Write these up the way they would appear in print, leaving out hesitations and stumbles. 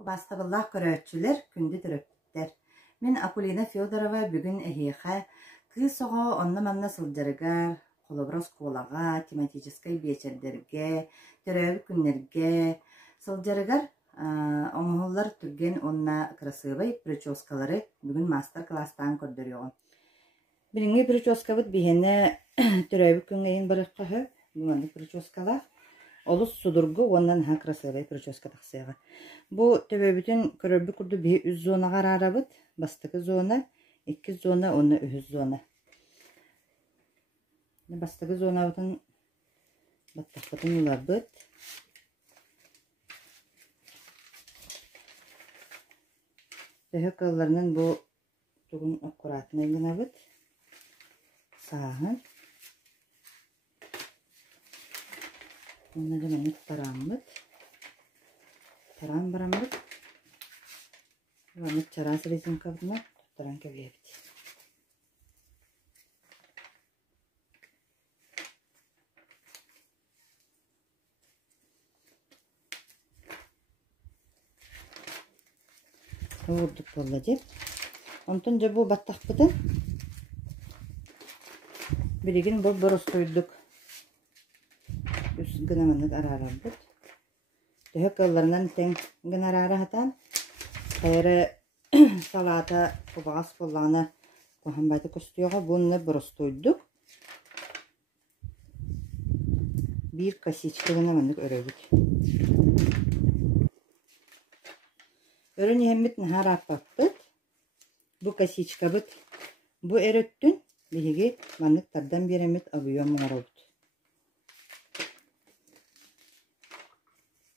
Бастабыллах көрөтчүлер күнді түрөптер. Мен Акулина Федорова бүгін эхиха кыз соға онна манна сылжарыгар, холоброс колага, тематической вечердерге, төрөбү күннерге сылжарыгар оңоллар түрген онна красивый прическалары бүгін мастер-класстан көрдөрүyorum. Биринги прическабыт бихене төрөбү күнгейин барыккахы, бу прическалар олус судургу оннан ха красивый прическа тахсыга. Бу төбөбүтүн көрөрбү курду бии 3 зонага арарабыт, бастыкы зона, 2 зона, онна 3 зона. Бастыкы зона бутун баттакытын улабыт. Төһө кылларынан бу тугун аккуратный гына быт. Сагын. Онна гана тарамбыт. Тарам барамбыт. Ванык чарасы резинка бутна туттаран кебебит. Вурдук болду деп. Онтон же бу баттакпыты. Билигин бу боростойдук. Үс гынаманык арарабыт. Төһө кылларынан тең гына арарахатан. Хайры салата кубагас болланы кохамбайты көстүйөҕө бунны боростойдук. Бир косичка гынаманык өрөбүт. Өрөн иһэммит нахар аппаппыт. Бу косичка быт. Бу эрөттүн биһиги маннык тардан биремит объем оңоробут.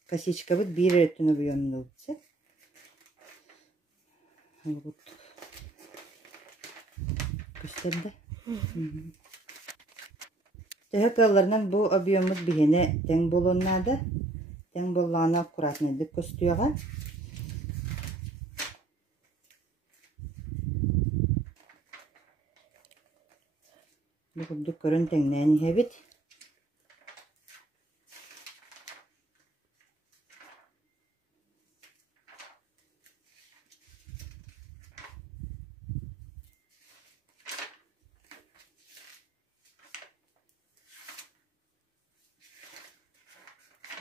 Косичка быт бир эрөттүн объемун олбутса. Алгут. Көстөрдө. Төһө кылларынан бу объемут биһине тең болоннада. Тең боллаана аккуратныйдык көстүйөҕө. Бу курдук көрөн теңнээн иһэбит.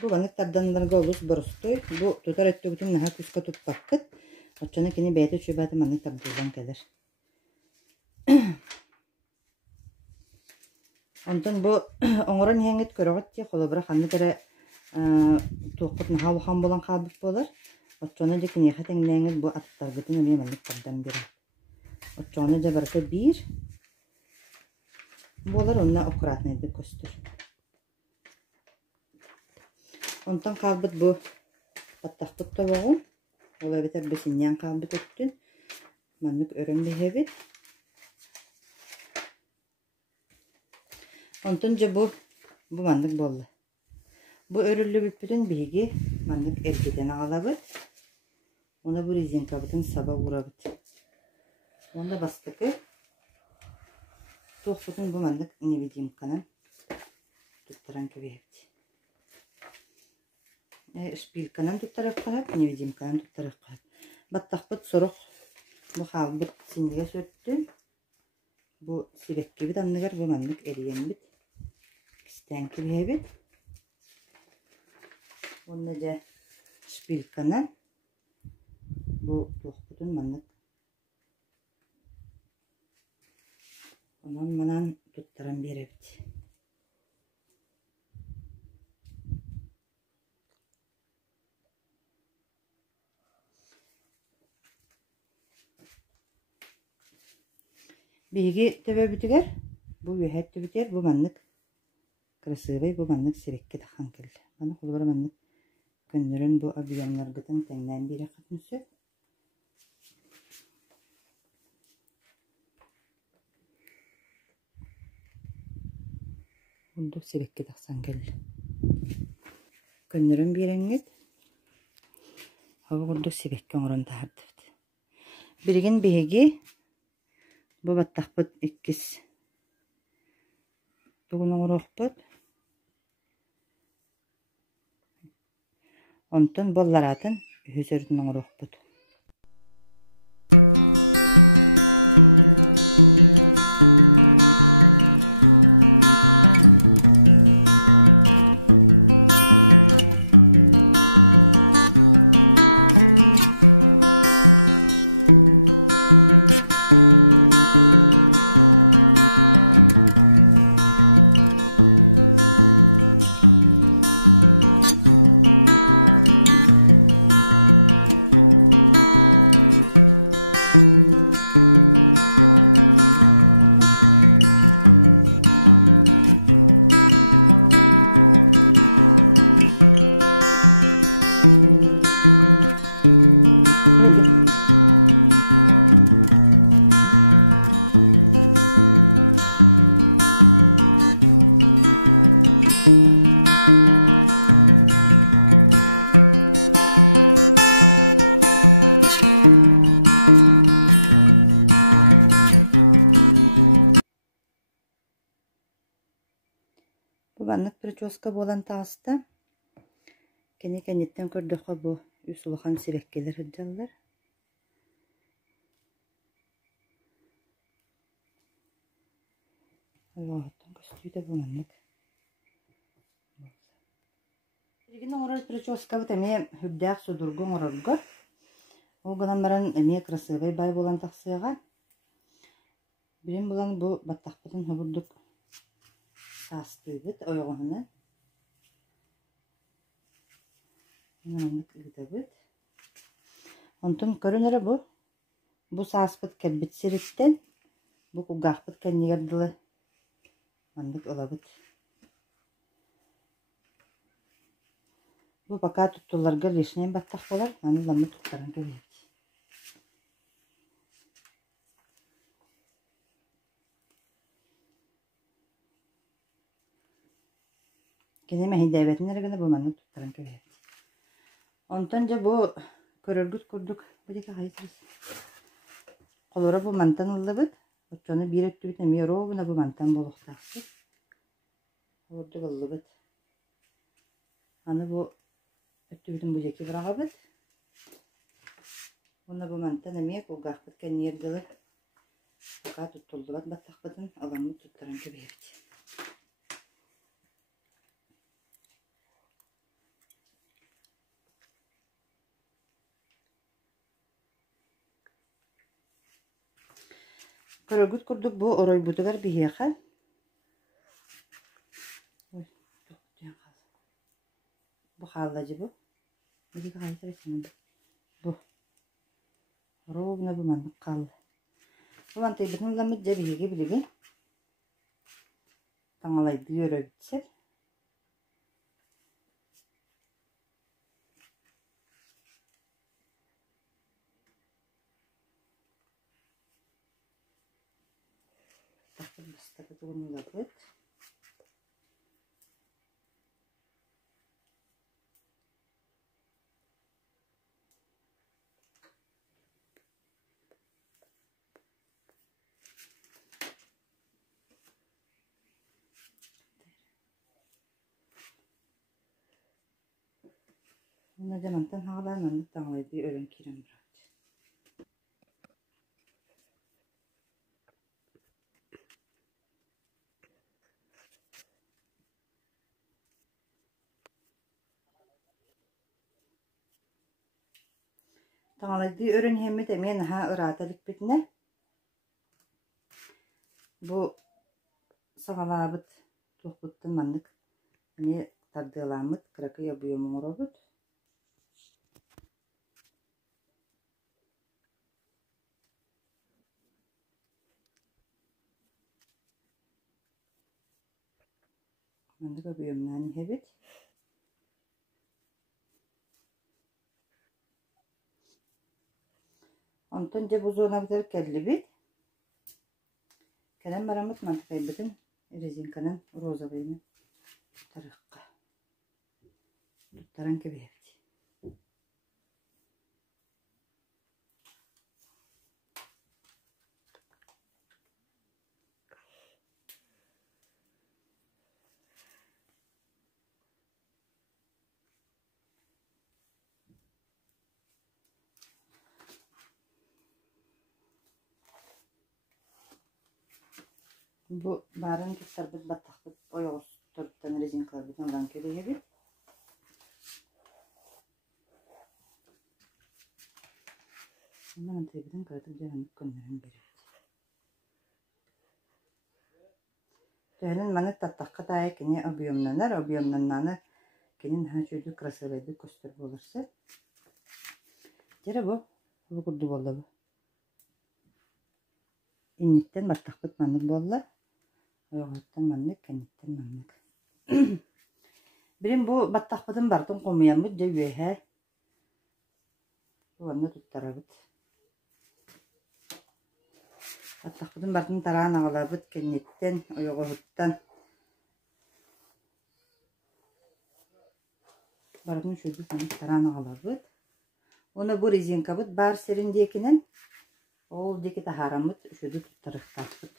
Бу банык тарданларга олус боростой. Бу тутар өттүгүтүн наха күскө туппаккыт. Оччона кини бэйти чүбаты маннык тардылдан келер. Онтон бу оңорон хеңит көрөгөт ти холобра ханныкара тууккут наха улхан болан калбыт болар. Оччона же кини ха теңнеңит бу аттаргытын эме маннык тардан бире. Оччона же барса бир болар онна аккуратныйды көстүр. Онтан калбыт бу аттакпыт тобогун. Ол эбетер бесиннен калбыт өттүн. Маннык өрөн бихебит. Онтон же бу маннык болду. Бу өрүллү бүппүтүн биһиги маннык эргитен агалабыт. Она бу резинка бутун саба урабыт. Онда бастыкы. Туохпутун бу маннык невидимканан туттаран кебебит. Шпильканан туттараккаап, невидимканан туттараккаап. Баттакпыт сорок бу халбыт синеге сөттүн. Бу сибеккебит анныгар бу маннык эриенбит. Пистен кебебит. Онна же шпильканан бу туохпутун маннык. Онан манан туттаран беребит. Биги төбөбүтүгер, бу үһэт төбүтер, бу маннык красивый, бу маннык сирекке тахан келди. Мана холбара маннык көннөрөн бу объемларгытын теңнен бире катынсы. Бундук сирекке тахсан келди. Көннөрөн биреңет. Бундук сирекке оңорон тахарды. Биригин биги бу баттакпыт 2 тугун оңорохпут. Онтон болларатын Hüsörün oğrokput. Bu banlık prическа болан тағыста. Кені-кенеттен көрдіқі bu үсулхан сиреккелер hıdjallar. Allah'tan kostüyü de bu banlık. Birgin orar prическа bu temeye hüddağ sudurgun orargı. O gınan baran emeye krasıvay bay bolan taqsıға. Birin bulan bu battaqpıtın hıburduk sastıydık oyağınına. Bunanlık ıgıtabıt. Ontun körünere bu. Bu saspıt kelbit siritten. Bu kugaqpıt kennigerdilı. Onlık olabıt. Bu baka tuttularga lişneyen battaq bolar. Manı lamı tuttarın köbeyet. Kene mehi devletin ergene bu manı tuttarın köbeyet. Ontonca bu körürgüt kurduk. Bu deki hayıtırız. Kolora bu mantan ıllıbıt. Otçonu bir öttübüt emiyor o buna bu mantan boluqtaqsı. Orduk ıllıbıt. Anı bu öttübütün bu deki bırağabıt. Buna bu mantan emiyor kulgaqbıt kenniyerdilir. Baka tuttuldubat battaqbıtın alanını tuttaran köbeyet. Körürgüt kurduk bu oroy budugar bihiyaqa. Bu xallacı bu. Bu deki hayıtırız. Bu. Rovna bu manlık qallı. Bu mantayı bütün lamı cebihege biligi. Tangalaydı yörö bitser. Takır bastaka durumladık. Ne zamandan hala manlık tangalaydı ören kirem bırak. Tangalaydı ören hemmet emeyen ha ıratalık bitne. Bu sağalabıt tohbuttan manlık. Eme tardılamıt kırakı yapıyor morobut. Manlık yapıyorum yani hebet. Ondan buzdolabına biter kelli bit. Kelen baramat mantıkayı bütün rezin kanan roza beyni tutarıqqa. Tuttaran köbeyet. Bu barın tutar bit battaqbıt oyoğuz turttan rezinklar bit ondan kebeğe. Bundan tebiden katıp canım könlerim biri. Tühelen manık tattaqqa daya kini obiyomlanlar. Obiyomlananı kinin ha şöyle krasıraydı köstür bulursa. Jere bu kurdu boldu bu. İnnitten battaqbıt manık bollar. Oyoğuzdan manık, kenitten manık. Birim bu battaqbıtın bartın komuyamıt jeyvehe. Bu anna tuttarabıt. Battaqbıtın bartın tarağın ağalabıt kennetten, oyoğuzdan. Bartın şöyle tarağın ağalabıt. Ona bu rezinkabıt bar serindekinin ol deki taharamıt şöyle tuttarıqtaqbıt.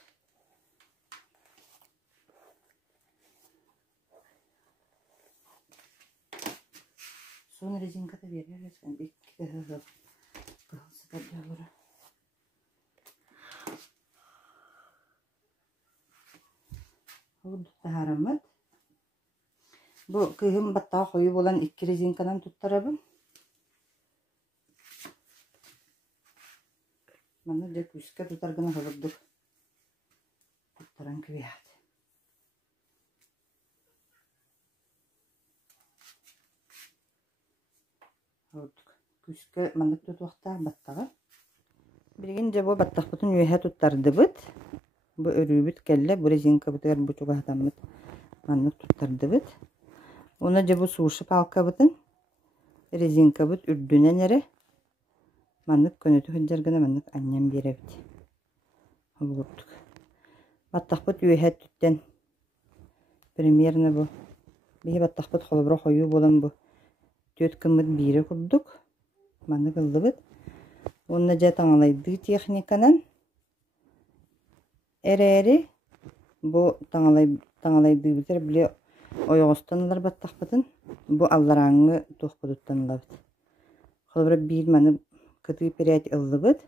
Sonra rezinkada veririz. Yani bir kalsı da olur. Oldu taharamıt. Bu kıyım battağı koyup olan iki rezinkadan tuttarabım. Bana da küske tutar gına hırdık. Tuttaran kıyat. Hırdık. Küske mandık tutuqta battağı. Birgince bu battaq butun üyehe tuttardı bıt. Bu örüyü bit kelle. Bu rezinka bıtıgar bu çuğahtan bıt. Mandık tuttardı bıt. Ona da bu suğuşu palka bıtın. Rezinka bıt ürdünen ere. Mandık könötü hıccar gına mandık annem bir evdi. Hırdık. Battaq bıt üyehe tütten. Premierine bu. Bihi battaq bıt kolobra koyu bolun bu. Töt kımıt biri kurduk. Mandık ıldı bıt. Onunla ja taŋalaydı texnikanan eri bu taŋalaydı bitir bile oyoğustanlar battaqbıtın bu allaraŋı tuğpuduttanılabıt. Kolobra bir manı kıtı periyat ıllıbıt.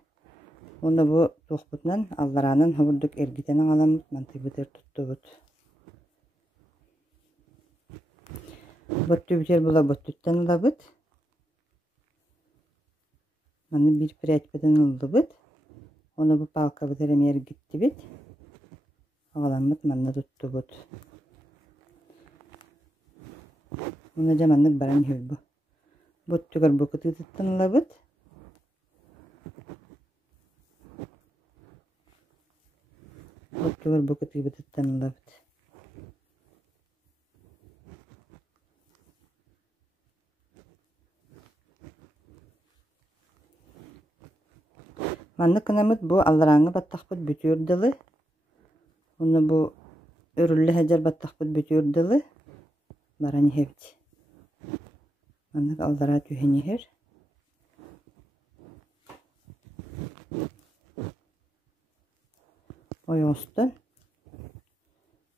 Onda bu tuğputnan allaranın hıvırdık ergiten aŋalamıt mantı bitir tuttubut. Bottu bitir bula bottuttanılabıt. Manı bir periyat beden ıllıbıt. Onu bu palka bitir emer gitti bit. Ağalamıt manna tuttubut. Ona jamanlık baran hüvbu. Bottugar bu kıtı tuttanılabıt. Bottugar bu kıtı tuttanılabıt. Manna kınamıt bu allaraŋı battaqbıt bütürdülı. Onu bu örüllü hajar battaqbıt bütürdülı. Baran hevdi. Manna allara tühenihir. Oyoğustan.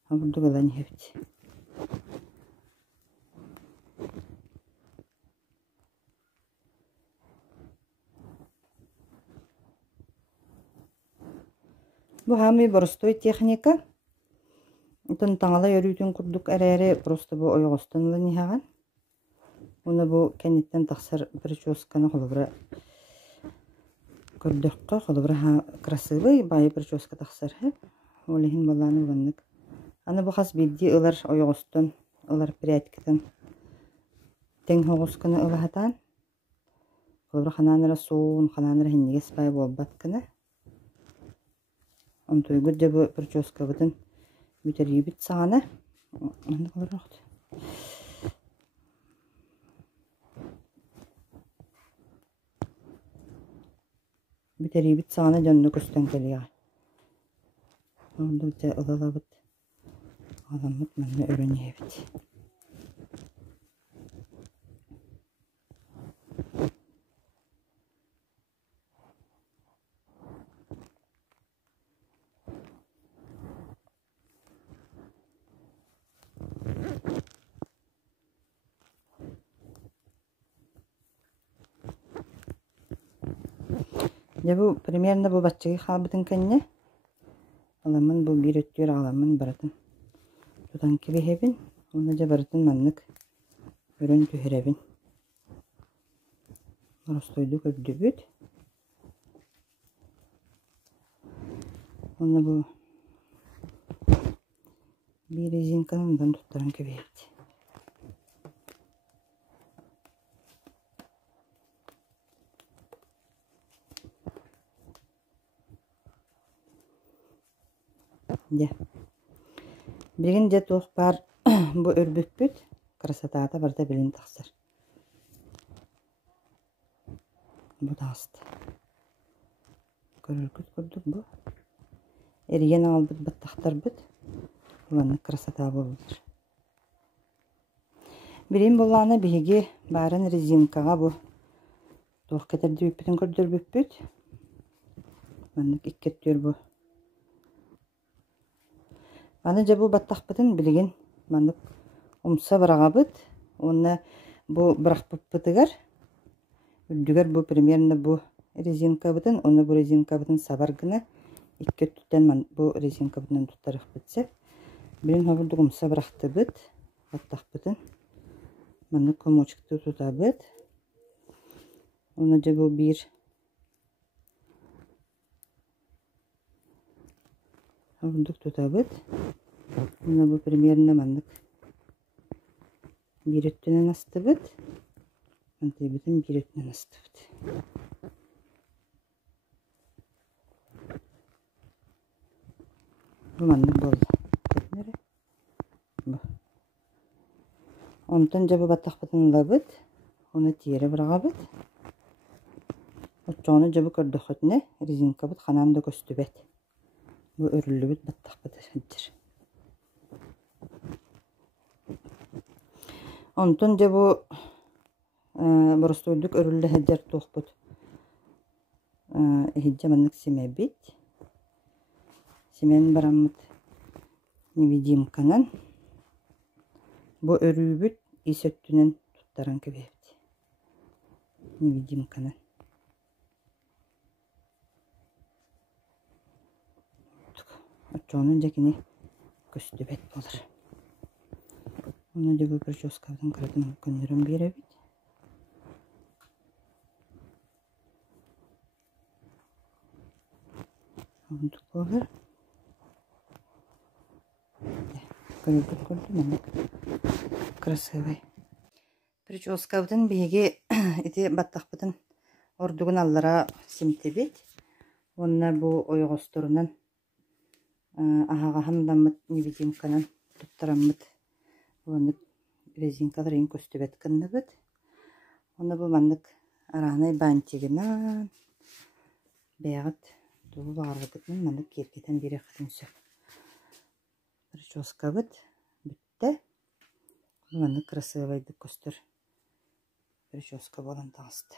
Hıvırdık alan hevdi. Bu hami borostoy техника. Uten taŋala yörüytün kurduk eri просто bu oyoğustan ılı nihagan. Onu bu kennetten taqsar прическаны холобра kördökkä холобра красивый бай прическа тақсар hep. Олиһин баланы буланнык. Аны bu has bildi ılar oyoğustan, ılar priyatkatan. Teň hoğuskаны ılahatan. Холобра xananara soğun, xananara hinniges pay bolbatkana. Ontoygur da bu прическа butun müteriyi bit saana. Anlık olarak. Müteriyi bit saana dönünü kösten keliyor. Ondan da ılalabıt. Alamıt manna öğreniye bit. Ya bu примерно bu batçayı halbıtın kenne. Аламын бу bir öttür аламын баратын. Тудан кебехебин, оны жа баратын маннык өрөн түһеребин. Ростойду көрдүбүт. Оны бу bir резинканын туттаран кебехет. Де. Бирин де тоқ бар бу өрбүппүт. Красотата барда билин тахсыр. Бу таасты. Көрөргүт көрдүк бу. Эриген албыт баттахтар бит. Буланы красота болдур. Бирин буланы биги барын резинкага бу. Тоқ кетерди үппүтүн көрдөрбүппүт. Маннык иккеттер бу. Маны жа бу баттахпытын билген маннык умса барагабыт. Онна бу брахпыппытыгар. Үрдүгөр бу примерно бу резинка бытын, оны бу резинка бытын сабаргына иккеттен бу резинка бытын туттарык битсеп. Билин хабырдык умса барахты бит. Баттахпытын. Маннык комочкты тутабыт. Оны жа бу bir хабырдык тутабыт. Оны бу примерно маннык bir öttүнөн асты бит. Антый битин bir öttүнөн асты бит. Бу маннык болду. Көрүнөр. Бу. Онтон жа бу баттахпытын лабыт. Оны тиере бурагабыт. Очону жа бу көрдөкөтүнө резинка бит хананда көстүбөт. Бу өрүлүбүт баттахпыты жер. Онтон жа бу боростойдук өрүллү хеджер тоқпут. Хеджа маннык семебит. Семен барамыт невидимканан. Бу өрүүбүт исөттүнөн туттаран кебепти. Невидимканан. Очонун жакини көстүбөт болор. Оны да бу прическадан кыратымын көндөрөн беребит. Ондук болор. Да, көрөгөт көрдүм маннык. Красивый. Прическадан биги ити баттахпытын ордугун аллара симтебит. Онна бу ойгосторунан ахагахамдамыт невидимканан туттарамыт. Оны резинкаларын көстүбөт кынныбыт. Оны бу маннык араны бантигинан бягат туу багарбытын маннык киркетен бире кытынсы. Прическа быт бүтте. Маннык красивый көстөр. Прическа болан тагысты.